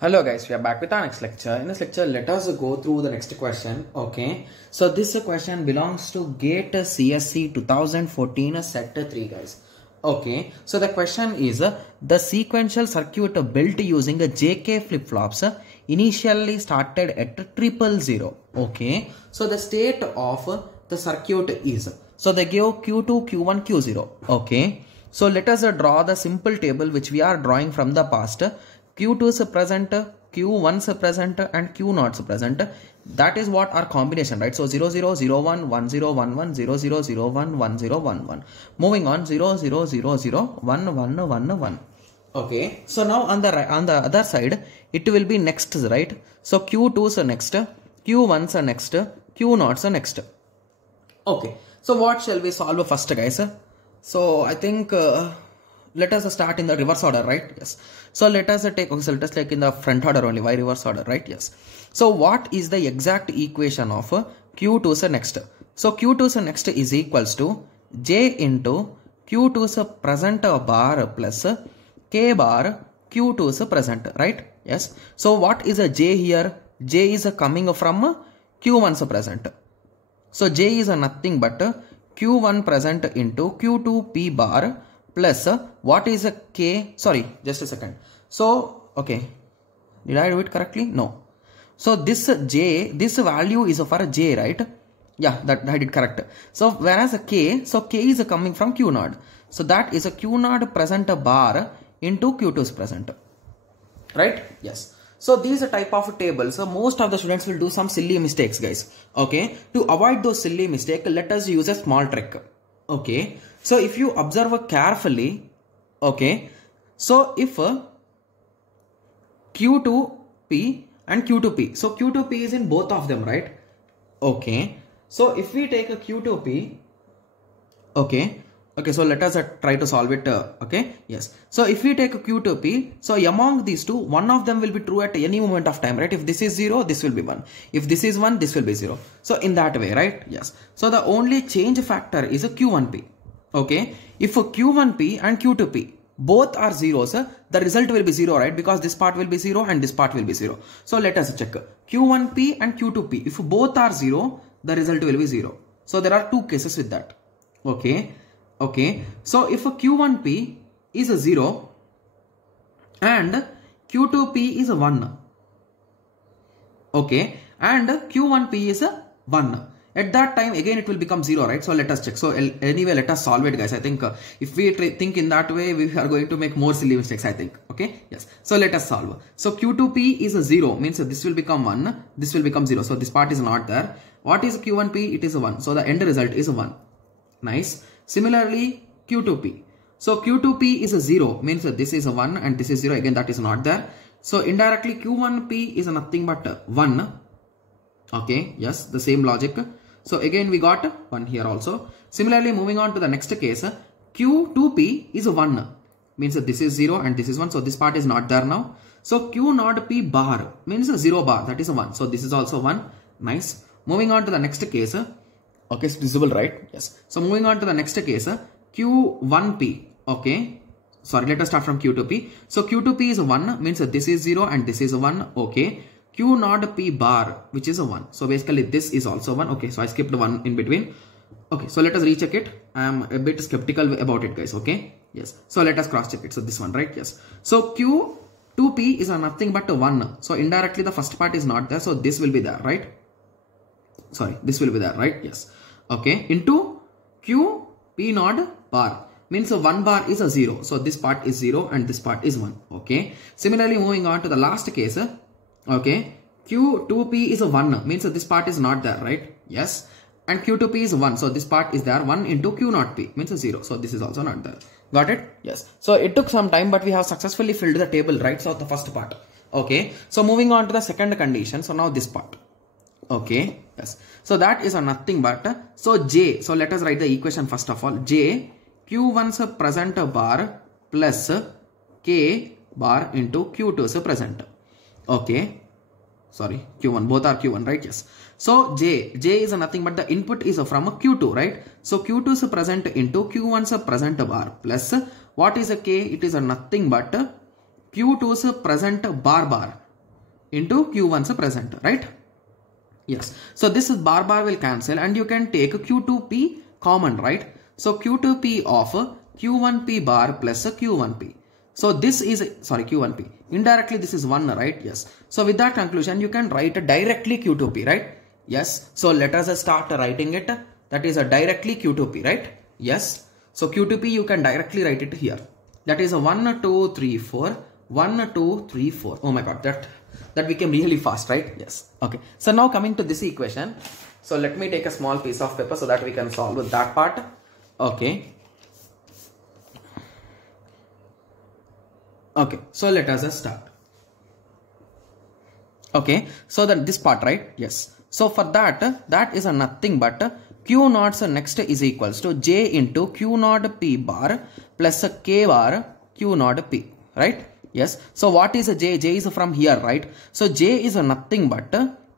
Hello guys, we are back with our next lecture. In this lecture, let us go through the next question. Okay, so this question belongs to GATE CSC 2014 set 3 guys. Okay, so the question is the sequential circuit built using a JK flip-flops initially started at 000. Okay, so the state of the circuit is, so they give Q2, Q1, Q0. Okay, so let us draw the simple table which we are drawing from the past. Q2 is present, Q1 is present and Q0 is present. That is what our combination, right? So 0 0 0 1 1 0 1 1 0 0 0 1 1 0 1 1. Moving on 0 0 0 0 1 1 1 1. Okay. So now on the other side it will be next, right? So Q2 is next, Q1 is next, Q0 is next. Okay. So what shall we solve first, guys? So I think let us start in the reverse order, right? Yes. So let us take, okay, so let us take in the front order only. Why reverse order, right? Yes. So what is the exact equation of Q2 is next? So Q2 is next is equals to J into Q2 is present bar plus K bar Q2 is present, right? Yes. So what is a J here? J is coming from Q1 is present. So J is nothing but Q1 present into Q2 P bar plus what is a K? Sorry, just a second. So, okay, did I do it correctly? No. So this J, this value is for J, right? Yeah, that I did correct. So whereas a K, so K is coming from Q0. So that is a Q0 present bar into Q2 is present, right? Yes. So these are type of tables. So most of the students will do some silly mistakes, guys. Okay. To avoid those silly mistakes, let us use a small trick. Okay. So if you observe carefully, okay. So if Q2P and Q2P. So Q2P is in both of them, right? Okay. So if we take a Q2P, okay. Okay, so let us try to solve it. Okay, yes. So if we take a Q2P, so among these two, one of them will be true at any moment of time, right? If this is 0, this will be 1. If this is 1, this will be 0. So in that way, right? Yes. So the only change factor is a Q1P. Okay. If a Q1P and Q2P both are zeros, the result will be 0, right? Because this part will be 0 and this part will be 0. So let us check. Q1P and Q2P. If both are 0, the result will be 0. So there are two cases with that. Okay. Okay, so if a Q1P is a 0 and Q2P is a 1, okay, and Q1P is a 1, at that time again it will become 0, right? So let us check. So anyway, let us solve it, guys. I think if we think in that way, we are going to make more silly mistakes, I think. Okay, yes. So let us solve. So Q2P is a 0, means this will become 1, this will become 0. So this part is not there. What is Q1P? It is a 1. So the end result is a 1. Nice. Similarly, Q2P. So Q2P is a 0, means this is a 1 and this is 0. Again, that is not there. So indirectly, Q1P is nothing but 1. Okay, yes, the same logic. So again, we got 1 here also. Similarly, moving on to the next case, Q2P is a 1, means this is 0 and this is 1. So this part is not there now. So Q0P bar means a 0 bar, that is a 1. So this is also 1. Nice. Moving on to the next case. Okay, it's visible, right? Yes. So moving on to the next case, Q1P. Okay. Sorry, let us start from Q2P. So Q2P is 1, means this is 0 and this is 1. Okay. Q0P bar, which is a 1. So basically this is also 1. Okay. So I skipped 1 in between. Okay. So let us recheck it. I am a bit skeptical about it, guys. Okay. Yes. So let us cross check it. So this one, right? Yes. So Q2P is nothing but a 1. So indirectly the first part is not there. So this will be there, right? Sorry, this will be there, right? Yes. Okay. Into Q P0 bar, means a 1 bar is a 0. So this part is 0 and this part is 1. Okay. Similarly, moving on to the last case. Okay. Q2P is a 1, means this part is not there, right? Yes. And Q2P is 1. So this part is there. 1 into Q0P means a 0. So this is also not there. Got it? Yes. So it took some time, but we have successfully filled the table, right? So the first part. Okay. So moving on to the second condition. So now this part. Okay, yes. So that is nothing but, so J, so let us write the equation first of all. J, Q1's present bar plus K bar into Q2's present. Okay, sorry, Q1, both are Q1, right? Yes. So J is nothing but the input is from Q2, right? So Q2's present into Q1's present bar plus what is a K? It is nothing but Q2's present bar. into q1's present, right? Yes. So this is bar will cancel and you can take q2p common, right? So q2p of q1p bar plus q1p. So this is, sorry, q1p. Indirectly this is 1, right? Yes. So with that conclusion, you can write directly q2p, right? Yes. So let us start writing it. That is a directly q2p, right? Yes. So q2p you can directly write it here. That is a 1, 2, 3, 4. 1, 2, 3, 4. Oh my god, that became really fast, right? Yes. Okay. So now coming to this equation. So let me take a small piece of paper so that we can solve with that part. Okay. Okay. So let us start. Okay. So that this part, right? Yes. So for that is a nothing but q naught next is equals to j into q naught p bar plus k bar q naught p, right? Yes. So what is a j? J is from here, right? So j is nothing but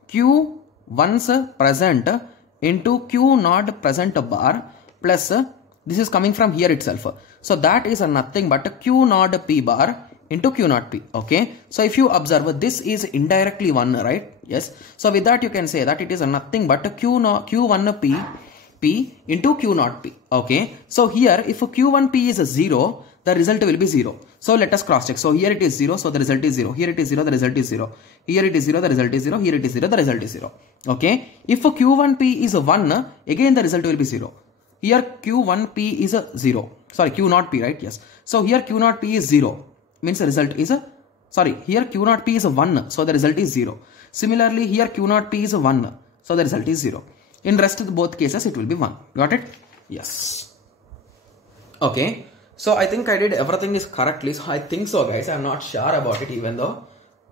q1's present into q naught present bar plus this is coming from here itself. So that is nothing but q naught p bar into q naught p. Okay. So if you observe, this is indirectly 1, right? Yes. So with that you can say that it is nothing but q1 p into q naught p. Okay. So here if q1p is 0, the result will be 0. So let us cross check. So here it is 0, so the result is 0. Here it is 0, the result is 0. Here it is 0, the result is 0. Here it is 0, the result is 0. Okay. If q1p is 1, again the result will be 0. Here q1p is 0. Sorry, q naught p, right? Yes. So here q naught p is 0. Means the result is here q naught p is 1. So the result is 0. Similarly, here q naught p is 1. So the result is 0. In rest of both cases, it will be 1. Got it? Yes. Okay. So I think I did everything is correctly. So I think so, guys. I'm not sure about it even though.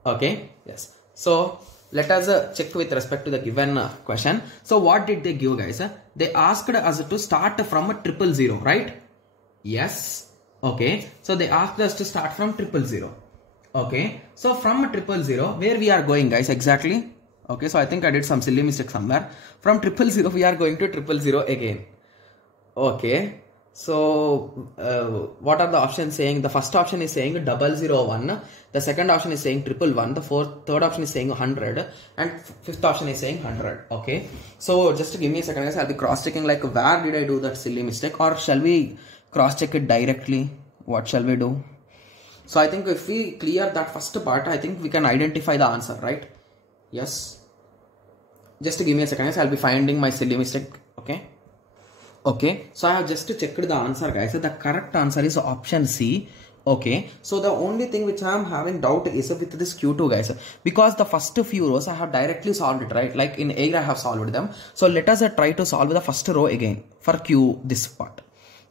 Okay. Yes. So let us check with respect to the given question. So what did they give, guys? They asked us to start from 000, right? Yes. Okay. So they asked us to start from 000. Okay. So from 000, where we are going, guys, exactly? Okay. So I think I did some silly mistake somewhere. From 000, we are going to 000 again. Okay. So what are the options saying? The first option is saying 001. The second option is saying 111. The third option is saying 100. And fifth option is saying 100. Okay. So just give me a second, guys. I'll be cross checking like where did I do that silly mistake, or shall we cross check it directly? What shall we do? So I think if we clear that first part, I think we can identify the answer, right? Yes. Just give me a second, guys. I'll be finding my silly mistake. Okay. Okay, so I have just checked the answer, guys. The correct answer is option C. Okay, so the only thing which I am having doubt is with this Q2, guys, because the first few rows I have directly solved it, right? Like in A I have solved them. So let us try to solve the first row again for Q, this part.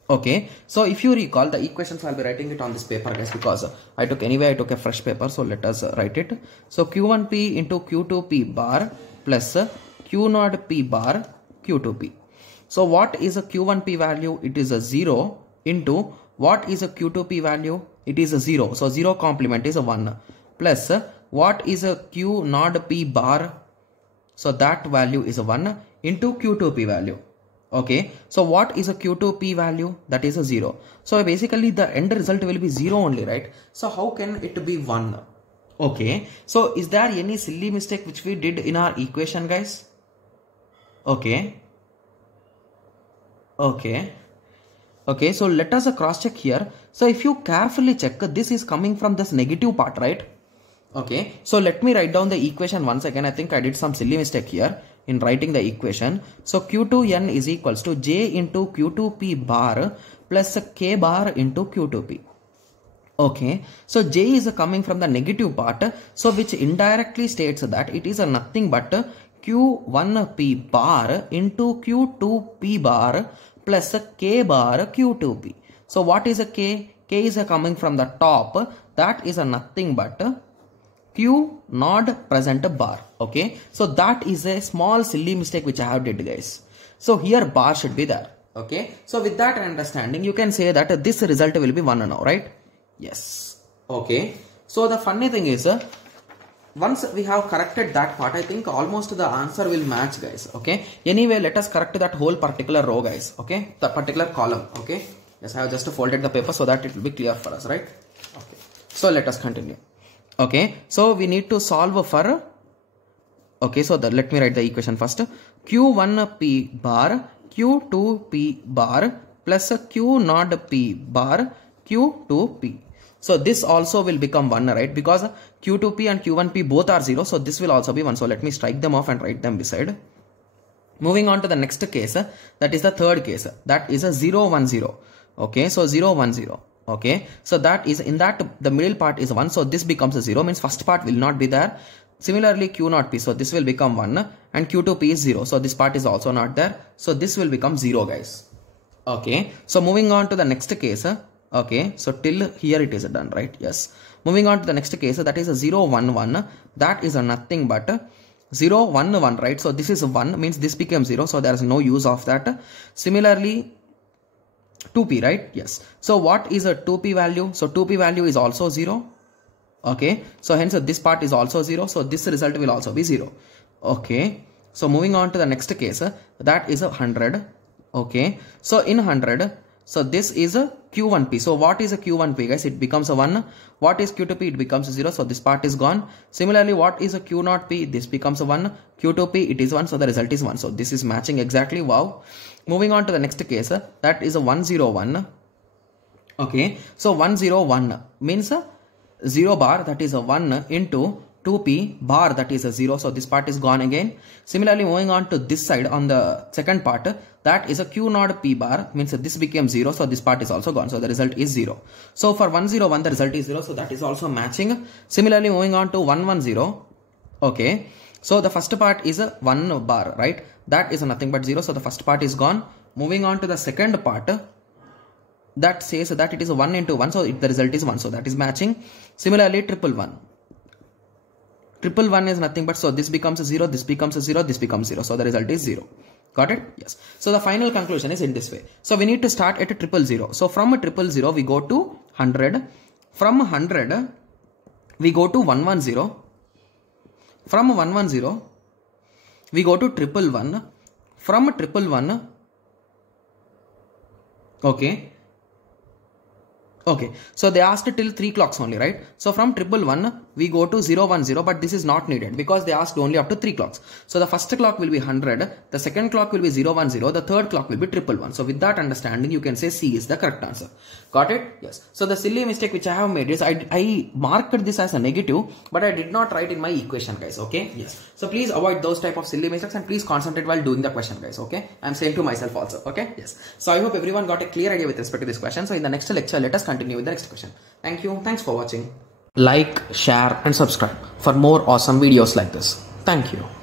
Okay, so if you recall the equations, I'll be writing it on this paper, guys, because I took a fresh paper. So let us write it. So Q1P into Q2P bar plus Q0P bar Q2P. So what is a Q1P value? It is a 0 into what is a Q2P value? It is a 0. So 0 complement is a 1 plus what is a Q0P bar? So that value is a 1 into Q2P value. Okay. So what is a Q2P value? That is a 0. So basically the end result will be 0 only, right? So how can it be 1? Okay. So is there any silly mistake which we did in our equation, guys? Okay. Okay, so let us cross check here. So if you carefully check, this is coming from this negative part, right? Okay, so let me write down the equation once again. I think I did some silly mistake here in writing the equation. So Q2n is equals to J into Q2P bar plus K bar into Q2P. Okay, so J is coming from the negative part, so which indirectly states that it is nothing but Q1P bar into Q2P bar plus K bar Q2P. So what is a K? K is coming from the top. That is nothing but Q not present bar. Okay. So that is a small silly mistake which I have did, guys. So here bar should be there. Okay. So with that understanding, you can say that this result will be 1 now, right? Yes. Okay. So the funny thing is, once we have corrected that part, I think almost the answer will match, guys. Okay. Anyway, let us correct that whole particular row, guys. Okay. The particular column. Okay. Yes, I have just folded the paper so that it will be clear for us, right? Okay. So let us continue. Okay, so we need to solve for, okay, so let me write the equation first. Q1p bar Q2p bar plus Q0p bar Q2p. So this also will become 1, right? Because Q2p and Q1p both are 0. So this will also be 1. So let me strike them off and write them beside. Moving on to the next case, that is the third case. That is a 0, 1, 0. Okay, so 0, 1, 0. Okay, so that is in that the middle part is 1. So this becomes a 0, means first part will not be there. Similarly, Q0p, so this will become 1 and Q2p is 0. So this part is also not there. So this will become 0, guys. Okay, so moving on to the next case. Okay, so till here it is done, right? Yes. Moving on to the next case, that is a 0, 1, 1. That is a nothing but 0, 1, 1, right? So this is 1, means this becomes 0. So there is no use of that. Similarly, 2p, right? Yes. So what is a 2p value? So 2p value is also 0. Okay, so hence this part is also 0. So this result will also be 0. Okay, so moving on to the next case, that is a 100. Okay, so in 100, so this is a Q1p. So what is a Q1p, guys? It becomes a 1. What is Q2p? It becomes a 0. So this part is gone. Similarly, what is a Q0p? This becomes a 1. Q2p, it is 1. So the result is 1. So this is matching exactly. Wow. Moving on to the next case, that is a 101. Okay, so 101 means 0 bar, that is a 1 into 2p bar, that is a 0. So this part is gone again. Similarly, moving on to this side on the second part, that is a Q0p bar, means this became 0. So this part is also gone. So the result is 0. So for 101, the result is 0. So that is also matching. Similarly, moving on to 110. Okay, so the first part is a 1 bar, right? That is nothing but 0. So the first part is gone. Moving on to the second part, that says that it is 1 into 1. So the result is 1. So that is matching. Similarly, 111. 111 is nothing but, so this becomes a 0, this becomes a 0, this becomes 0. So the result is 0. Got it? Yes. So the final conclusion is in this way. So we need to start at a 000. So from a 000 we go to 100. From 100 we go to 110. From 110 we go to 111. From 111, okay. Okay, so they asked till 3 clocks only, right? So from 111 we go to 010, but this is not needed because they asked only up to 3 clocks. So the first clock will be 100, the second clock will be 010, the third clock will be 111. So with that understanding, you can say C is the correct answer. Got it? Yes. So the silly mistake which I have made is I marked this as a negative, but I did not write in my equation, guys. Okay? Yes. So please avoid those type of silly mistakes and please concentrate while doing the question, guys. Okay? I'm saying to myself also. Okay? Yes. So I hope everyone got a clear idea with respect to this question. So in the next lecture, let us continue with the next question. Thank you. Thanks for watching. Like, share and subscribe for more awesome videos like this. Thank you.